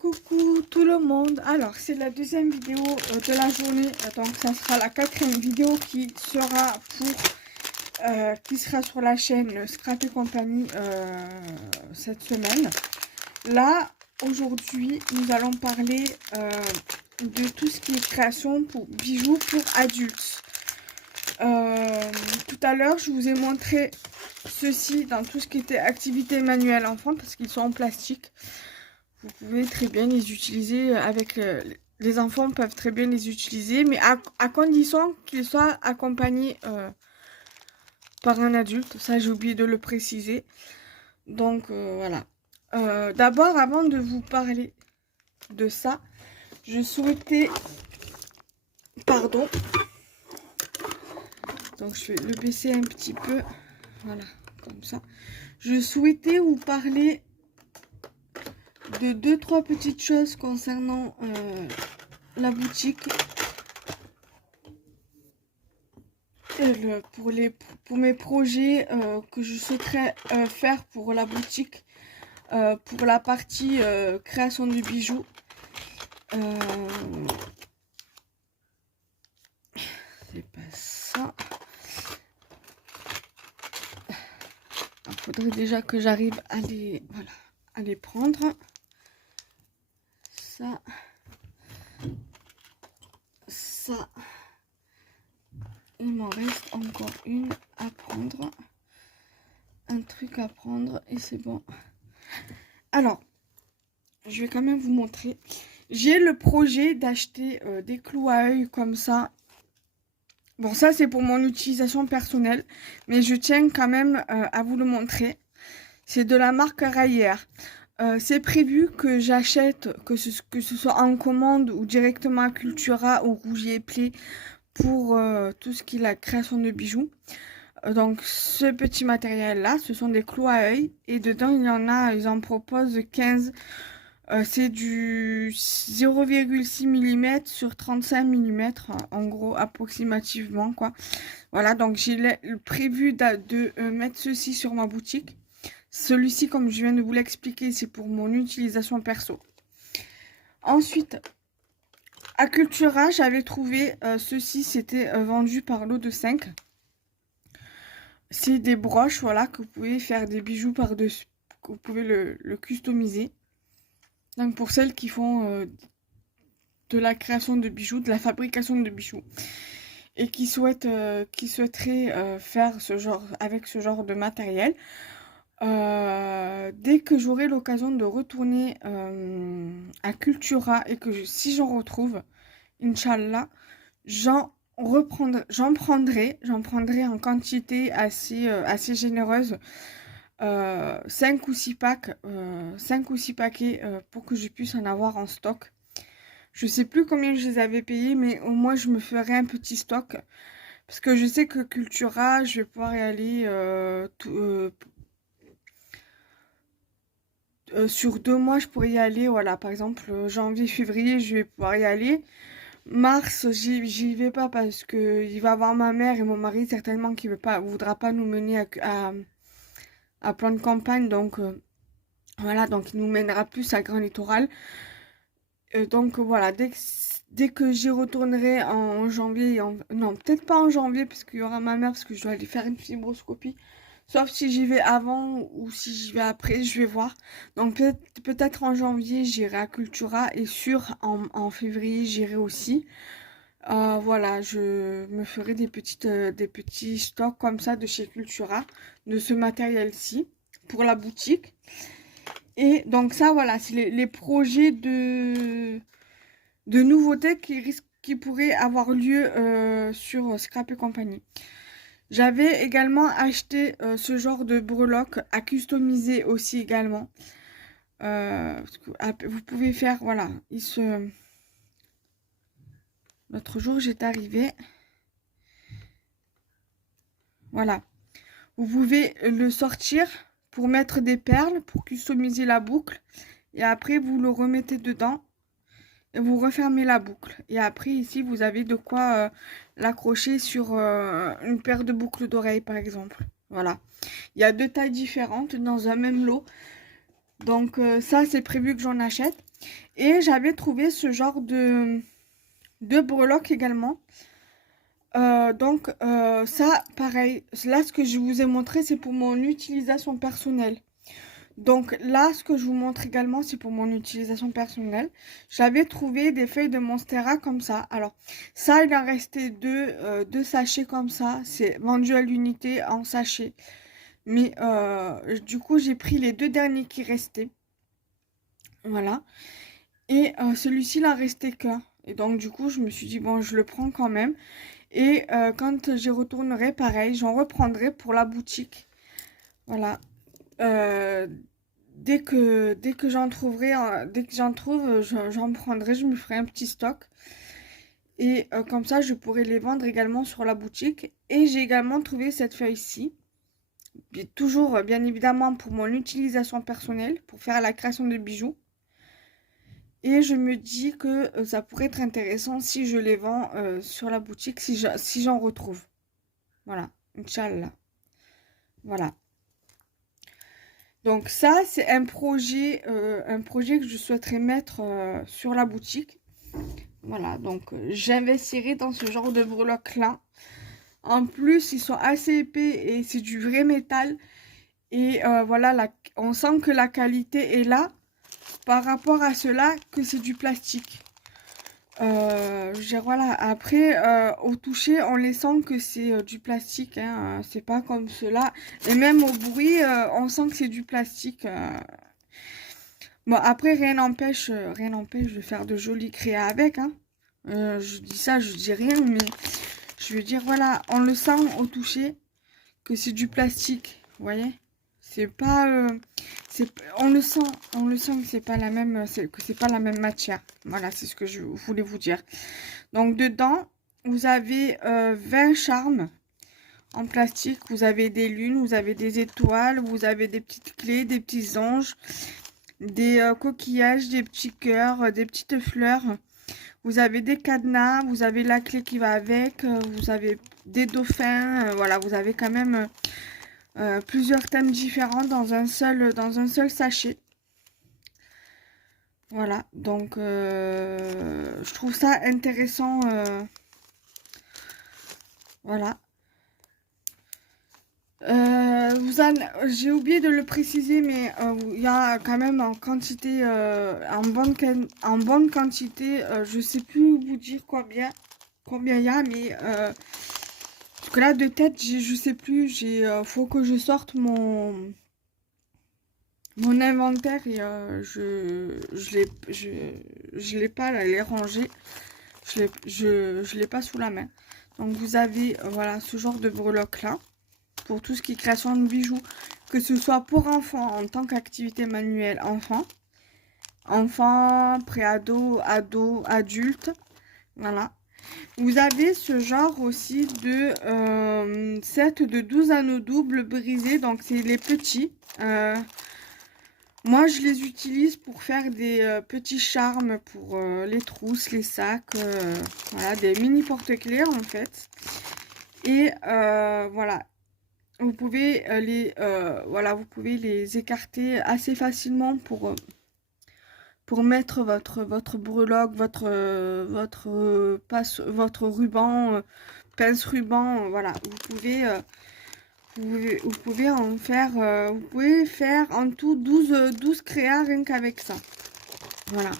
Coucou tout le monde. Alors c'est la deuxième vidéo de la journée, donc ça sera la quatrième vidéo qui sera sur la chaîne Scrap et compagnie cette semaine. Là aujourd'hui nous allons parler de tout ce qui est création pour bijoux pour adultes. Tout à l'heure je vous ai montré ceci dans tout ce qui était activité manuelle enfant parce qu'ils sont en plastique. Vous pouvez très bien les utiliser avec... les enfants peuvent très bien les utiliser, mais à condition qu'ils soient accompagnés par un adulte. Ça, j'ai oublié de le préciser. Donc, voilà. D'abord, avant de vous parler de ça, je souhaitais... Pardon. Donc, je vais le baisser un petit peu. Voilà, comme ça. Je souhaitais vous parler de 2-3 petites choses concernant la boutique pour mes projets que je souhaiterais faire pour la boutique, pour la partie création de bijoux. C'est pas ça. Il faudrait déjà que j'arrive à les, voilà, à les prendre. Ça, il m'en reste encore une à prendre, un truc à prendre et c'est bon. Alors, je vais quand même vous montrer. J'ai le projet d'acheter des clous à œil comme ça. Bon, ça c'est pour mon utilisation personnelle, mais je tiens quand même à vous le montrer. C'est de la marque Rayer. C'est prévu que j'achète, que ce soit en commande ou directement à Cultura ou Rougier et Play pour tout ce qui est la création de bijoux. Donc ce petit matériel là, ce sont des clous à œil et dedans ils en proposent 15. C'est du 0,6 mm sur 35 mm en gros approximativement quoi. Voilà, donc j'ai prévu de mettre ceci sur ma boutique. Celui-ci, comme je viens de vous l'expliquer, c'est pour mon utilisation perso. Ensuite, à Cultura, j'avais trouvé ceci, c'était vendu par lot de 5. C'est des broches, voilà, que vous pouvez faire des bijoux par-dessus, que vous pouvez le customiser. Donc pour celles qui font de la création de bijoux, de la fabrication de bijoux, et qui souhaiteraient faire avec ce genre de matériel. Dès que j'aurai l'occasion de retourner à Cultura et que si j'en retrouve, Inch'Allah, j'en prendrai en quantité assez généreuse, 5 ou 6 packs, 5 ou 6 paquets pour que je puisse en avoir en stock. Je sais plus combien je les avais payés, mais au moins je me ferai un petit stock parce que je sais que Cultura, je vais pouvoir y aller sur 2 mois, je pourrais y aller. Voilà, par exemple, janvier, février, je vais pouvoir y aller. Mars, j'y vais pas parce que il va avoir ma mère et mon mari certainement qui voudra pas nous mener à plan de campagne. Donc voilà, donc il nous mènera plus à Grand Littoral. Donc voilà, dès que j'y retournerai en janvier, non, peut-être pas en janvier parce qu'il y aura ma mère parce que je dois aller faire une fibroscopie. Sauf si j'y vais avant ou si j'y vais après, je vais voir. Donc peut-être en janvier, j'irai à Cultura et en février, j'irai aussi. Voilà, je me ferai des petits stocks comme ça de chez Cultura, de ce matériel-ci, pour la boutique. Et donc ça, voilà, c'est les projets de nouveautés qui pourraient avoir lieu sur Scrap et compagnie. J'avais également acheté ce genre de breloques à customiser aussi également. Parce que, vous pouvez faire, voilà, l'autre jour j'étais arrivée. Voilà. Vous pouvez le sortir pour mettre des perles, pour customiser la boucle. Et après, vous le remettez dedans. Et vous refermez la boucle. Et après, ici, vous avez de quoi l'accrocher sur une paire de boucles d'oreilles, par exemple. Voilà. Il y a 2 tailles différentes dans un même lot. Donc, ça, c'est prévu que j'en achète. Et j'avais trouvé ce genre de breloques également. Ça, pareil, là, ce que je vous ai montré, c'est pour mon utilisation personnelle. Donc là, ce que je vous montre également, c'est pour mon utilisation personnelle. J'avais trouvé des feuilles de Monstera comme ça. Alors, ça, il en restait deux sachets comme ça. C'est vendu à l'unité en sachet. Mais du coup, j'ai pris les 2 derniers qui restaient. Voilà. Et celui-ci, il en restait qu'un. Et donc, du coup, je me suis dit, bon, je le prends quand même. Et quand j'y retournerai, pareil, j'en reprendrai pour la boutique. Voilà. Euh, dès que j'en trouverai, dès que j'en trouve, j'en prendrai, je me ferai un petit stock. Et comme ça, je pourrai les vendre également sur la boutique. Et j'ai également trouvé cette feuille-ci. Toujours, bien évidemment, pour mon utilisation personnelle, pour faire la création de bijoux. Et je me dis que ça pourrait être intéressant si je les vends sur la boutique, si j'en retrouve. Voilà, Inch'Allah. Voilà. Donc ça, c'est un projet que je souhaiterais mettre sur la boutique. Voilà, donc j'investirai dans ce genre de breloques-là. En plus, ils sont assez épais et c'est du vrai métal. Et voilà, on sent que la qualité est là par rapport à cela que c'est du plastique. Voilà, après, au toucher, on les sent que c'est du plastique, hein, c'est pas comme cela. Et même au bruit, on sent que c'est du plastique. Bon, après, rien n'empêche de faire de jolis créas avec, hein. Je dis ça, je dis rien, mais je veux dire, voilà, on le sent au toucher que c'est du plastique, vous voyez? C'est pas, on le sent que c'est pas la même, que c'est pas la même matière. Voilà, c'est ce que je voulais vous dire. Donc dedans, vous avez 20 charmes en plastique. Vous avez des lunes, vous avez des étoiles, vous avez des petites clés, des petits anges, des coquillages, des petits cœurs, des petites fleurs. Vous avez des cadenas, vous avez la clé qui va avec, vous avez des dauphins. Voilà, vous avez quand même plusieurs thèmes différents dans un seul sachet. Voilà, donc je trouve ça intéressant. Voilà. J'ai oublié de le préciser, mais il y a quand même en quantité, en bonne quantité. Je sais plus vous dire combien il y a, mais parce que là de tête, je sais plus. Faut que je sorte mon inventaire et je l'ai pas là, les rangé. Je l'ai pas sous la main. Donc vous avez voilà ce genre de breloques là. Pour tout ce qui est création de bijoux, que ce soit pour enfants en tant qu'activité manuelle enfant, préado, ado, adulte, voilà. Vous avez ce genre aussi de set de 12 anneaux doubles brisés, donc c'est les petits. Moi, je les utilise pour faire des petits charmes pour les trousses, les sacs, voilà, des mini porte-clés en fait. Et voilà. Vous pouvez vous pouvez les écarter assez facilement pour mettre votre breloque, votre ruban, pince ruban, voilà. Vous pouvez en faire, vous pouvez faire en tout 12 créas rien qu'avec ça. Voilà.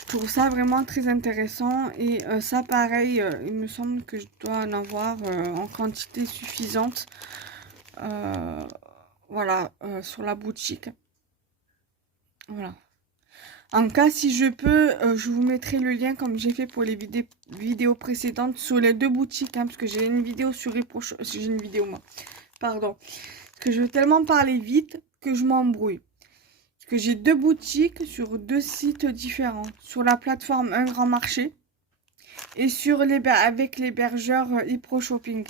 Je trouve ça vraiment très intéressant et ça pareil, il me semble que je dois en avoir en quantité suffisante. Voilà, sur la boutique. Voilà. En cas, si je peux, je vous mettrai le lien comme j'ai fait pour les vidéos précédentes sur les 2 boutiques, hein, parce que j'ai une vidéo sur j'ai une vidéo moi. Pardon. Parce que je veux tellement parler vite que je m'embrouille. Parce que j'ai 2 boutiques sur 2 sites différents. Sur la plateforme Un Grand Marché et sur avec l'hébergeur ePro Shopping.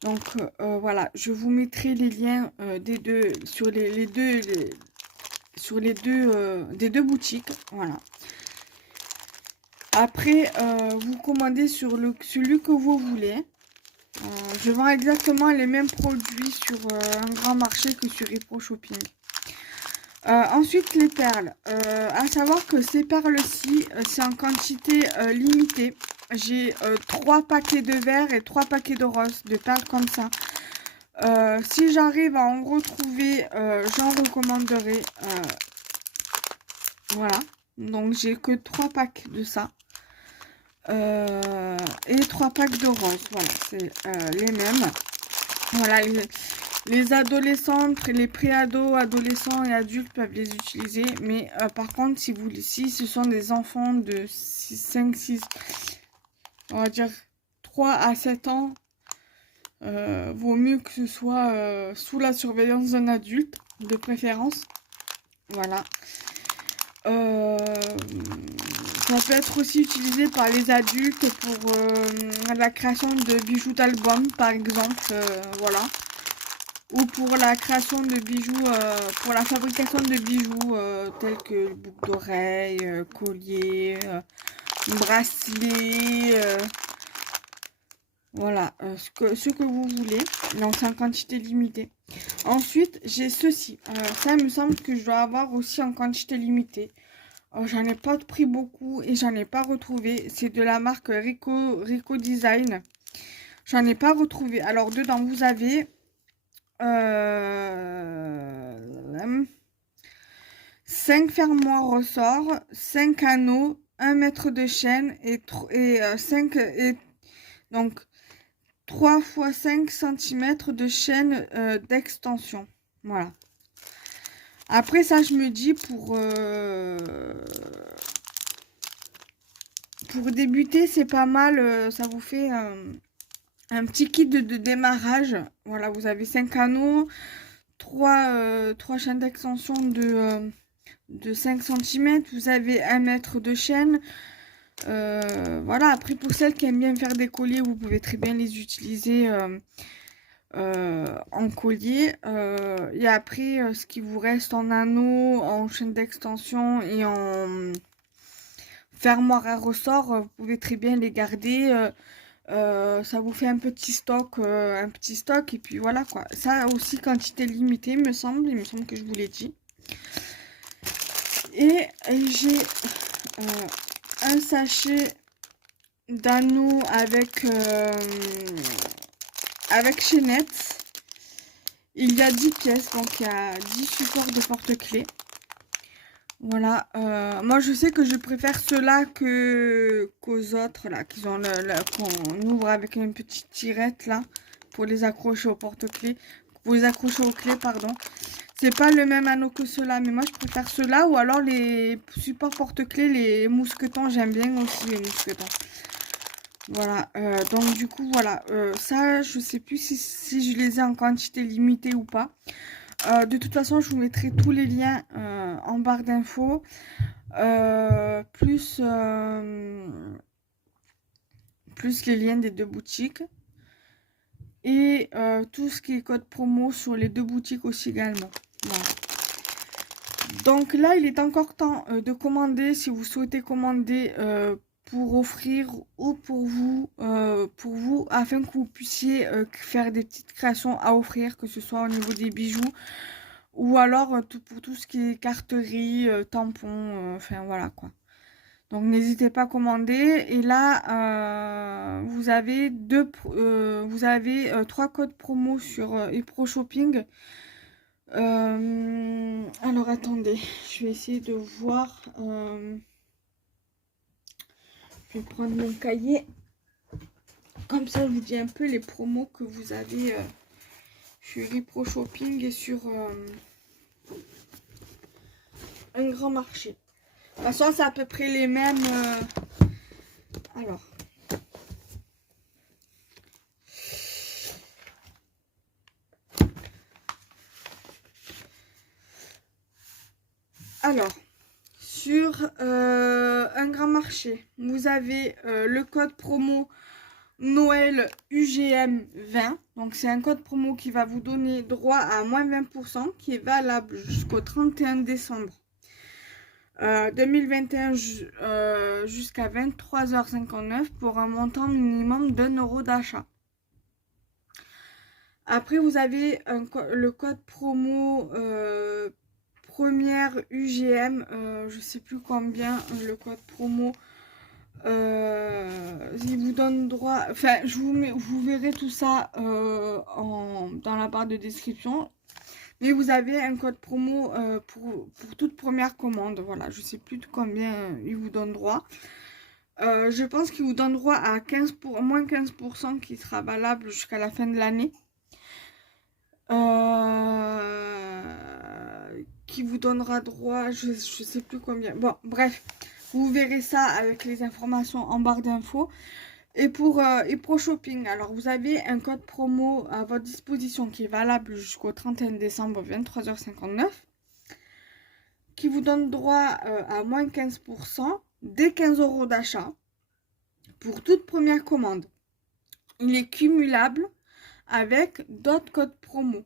Donc voilà, je vous mettrai les liens des deux sur des deux boutiques. Voilà. Après, vous commandez sur celui que vous voulez. Je vends exactement les mêmes produits sur Un Grand Marché que sur ePro Shopping. Ensuite, les perles. À savoir que ces perles-ci, c'est en quantité limitée. J'ai 3 paquets de verre et 3 paquets de rose, de perles comme ça. Si j'arrive à en retrouver, j'en recommanderai. Voilà. Donc, j'ai que 3 packs de ça. Et 3 packs de rose. Voilà, c'est les mêmes. Voilà, les adolescentes, les préados, adolescents et adultes peuvent les utiliser. Mais par contre, si ce sont des enfants de 5, 6, on va dire 3 à 7 ans, vaut mieux que ce soit sous la surveillance d'un adulte, de préférence. Voilà. Ça peut être aussi utilisé par les adultes pour la création de bijoux d'album, par exemple. Voilà. Ou pour la création de bijoux, pour la fabrication de bijoux tels que boucles d'oreilles, colliers, bracelets, voilà, ce que vous voulez. Donc c'est en quantité limitée. Ensuite, j'ai ceci. Ça, il me semble que je dois avoir aussi en quantité limitée. J'en ai pas pris beaucoup et j'en ai pas retrouvé. C'est de la marque Rico Design. J'en ai pas retrouvé. Alors dedans, vous avez 5 fermoirs ressorts, 5 anneaux, 1 mètre de chaîne et 5 et donc 3 x 5 cm de chaîne d'extension. Voilà. Après ça, je me dis pour débuter, c'est pas mal. Ça vous fait un petit kit de démarrage. Voilà, vous avez 5 anneaux, 3 chaînes d'extension de 5 cm. Vous avez 1 mètre de chaîne. Voilà, après pour celles qui aiment bien faire des colliers, vous pouvez très bien les utiliser en collier. Et après, ce qui vous reste en anneaux, en chaîne d'extension et en fermoir à ressort, vous pouvez très bien les garder. Ça vous fait un petit stock et puis voilà quoi. Ça aussi quantité limitée, il me semble que je vous l'ai dit. Et j'ai un sachet d'anneaux avec chaînette. Il y a 10 pièces, donc il y a 10 supports de porte-clés. Voilà, moi je sais que je préfère ceux-là qu'aux autres là, qui ont qu'on ouvre avec une petite tirette là pour les accrocher au porte-clés, pour les accrocher aux clés, pardon. C'est pas le même anneau que ceux-là, mais moi je préfère ceux-là ou alors les supports porte-clés, les mousquetons, j'aime bien aussi les mousquetons. Voilà, donc du coup voilà, ça je sais plus si je les ai en quantité limitée ou pas. De toute façon, je vous mettrai tous les liens en barre d'infos, plus les liens des 2 boutiques et tout ce qui est code promo sur les 2 boutiques aussi également. Voilà. Donc là, il est encore temps de commander si vous souhaitez commander pour offrir ou pour vous, afin que vous puissiez faire des petites créations à offrir, que ce soit au niveau des bijoux ou alors pour tout ce qui est carterie, tampons, enfin voilà quoi. Donc n'hésitez pas à commander. Et là, vous avez 3 codes promo sur ePro Shopping. Alors attendez, je vais essayer de voir. Je vais prendre mon cahier. Comme ça, je vous dis un peu les promos que vous avez sur ePro Shopping et sur un grand marché. De toute façon, c'est à peu près les mêmes. Alors, sur un grand marché, vous avez le code promo Noël UGM 20. Donc, c'est un code promo qui va vous donner droit à moins 20%, qui est valable jusqu'au 31 décembre 2021 jusqu'à 23h59 pour un montant minimum d'1 € d'achat. Après, vous avez le code promo première UGM, je sais plus combien, le code promo. Il vous donne droit, enfin vous verrez tout ça dans la barre de description. Mais vous avez un code promo pour toute première commande. Voilà, je sais plus de combien il vous donne droit. Je pense qu'il vous donne droit à moins 15% qui sera valable jusqu'à la fin de l'année. Qui vous donnera droit, je sais plus combien. Bon, bref, vous verrez ça avec les informations en barre d'infos. Et pour Shopping, alors vous avez un code promo à votre disposition qui est valable jusqu'au 31 décembre 23h59, qui vous donne droit à moins 15% dès 15 € d'achat pour toute première commande. Il est cumulable avec d'autres codes promo.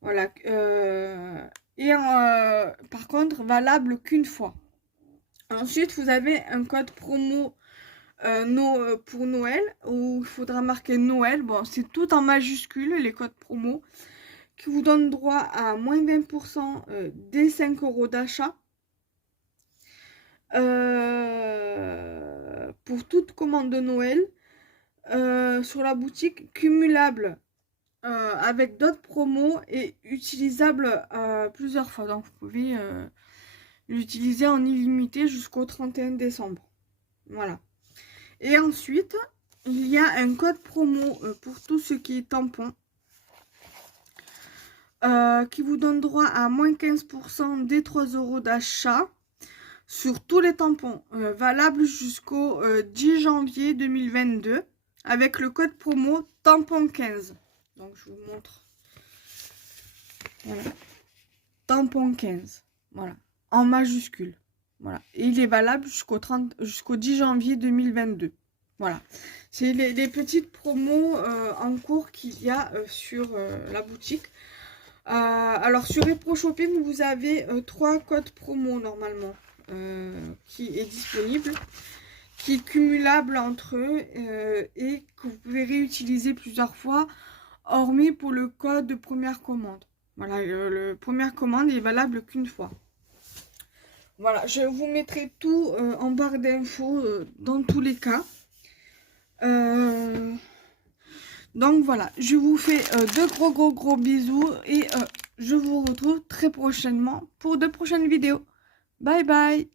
Voilà. Par contre, valable qu'une fois. Ensuite, vous avez un code promo pour Noël où il faudra marquer Noël. Bon, c'est tout en majuscule, les codes promo, qui vous donnent droit à moins 20% dès 5 € d'achat. Pour toute commande de Noël sur la boutique, cumulable avec d'autres promos et utilisable plusieurs fois. Donc vous pouvez l'utiliser en illimité jusqu'au 31 décembre. Voilà. Et ensuite, il y a un code promo pour tout ce qui est tampon qui vous donne droit à moins 15% dès 3 € d'achat sur tous les tampons, valable jusqu'au 10 janvier 2022 avec le code promo tampon 15. Donc je vous montre. Voilà. Tampon 15. Voilà. En majuscule. Voilà. Et il est valable jusqu'au 10 janvier 2022. Voilà. C'est les petites promos en cours qu'il y a sur la boutique. Alors sur Repro Shopping, vous avez 3 codes promo normalement qui est disponible, qui est cumulable entre eux et que vous pouvez réutiliser plusieurs fois, hormis pour le code de première commande. Voilà, le première commande est valable qu'une fois. Voilà, je vous mettrai tout en barre d'infos dans tous les cas. Donc voilà, je vous fais de gros bisous et je vous retrouve très prochainement pour de prochaines vidéos. Bye bye!